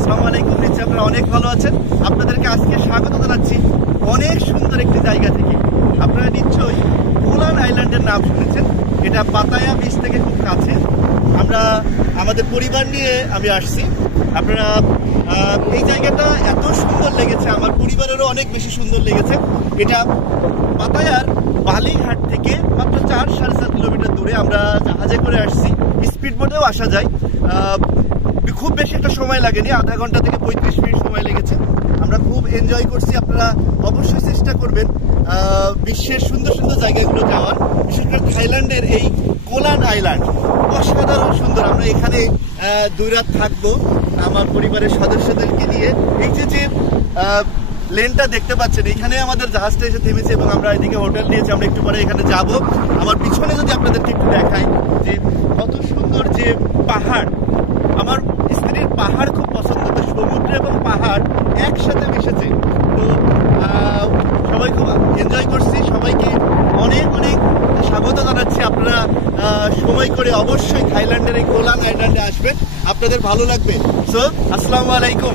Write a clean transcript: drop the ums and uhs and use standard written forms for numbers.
আসসালামু আলাইকুম। নিশ্চয়ই আপনারা অনেক ভালো আছেন। আপনাদেরকে আজকে স্বাগত জানাচ্ছি অনেক সুন্দর একটি জায়গা থেকে। আপনারা নিশ্চয়ই কোলান আইল্যান্ডের নাম শুনেছেন। এটা পাতায়া বিচ থেকে খুব কাছে। আমরা আমাদের পরিবার নিয়ে আমি আসছি। আপনারা এই জায়গাটা এত সুন্দর লেগেছে, আমার পরিবারেরও অনেক বেশি সুন্দর লেগেছে। এটা পাতায়ার বালিঘাট থেকে মাত্র 4-4.5 কিলোমিটার দূরে। আমরা জাহাজে করে আসছি, স্পিড বোটেও আসা যায়। খুব বেশি একটা সময় লাগেনি, আধা ঘন্টা থেকে 35 মিনিট সময় লেগেছে। আমরা খুব এনজয় করছি। আপনারা অবশ্যই চেষ্টা করবেন বিশ্বের সুন্দর সুন্দর জায়গাগুলো যাওয়ার, বিশেষ করে থাইল্যান্ডের এই কোলান আইল্যান্ড অসাধারণ সুন্দর। আমরা এখানে 2 রাত থাকবো আমার পরিবারের সদস্যদেরকে নিয়ে। এই যে লেনটা দেখতে পাচ্ছেন, এখানে আমাদের জাহাজটা এসে থেমেছে এবং আমরা এদিকে হোটেল নিয়েছি। আমরা একটু পরে এখানে যাব। আমার পিছনে যদি আপনাদেরকে একটু দেখাই যে কত সুন্দর যে পাহাড়। আমার স্ত্রীর পাহাড় খুব পছন্দ, তো সমুদ্র এবং পাহাড় একসাথে মিশেছে। তো সবাই খুব এনজয় করছি। সবাইকে অনেক অনেক স্বাগত জানাচ্ছি। আপনারা সময় করে অবশ্যই থাইল্যান্ডের এই কোলান আইল্যান্ডে আসবেন, আপনাদের ভালো লাগবে। সো আসসালামু আলাইকুম।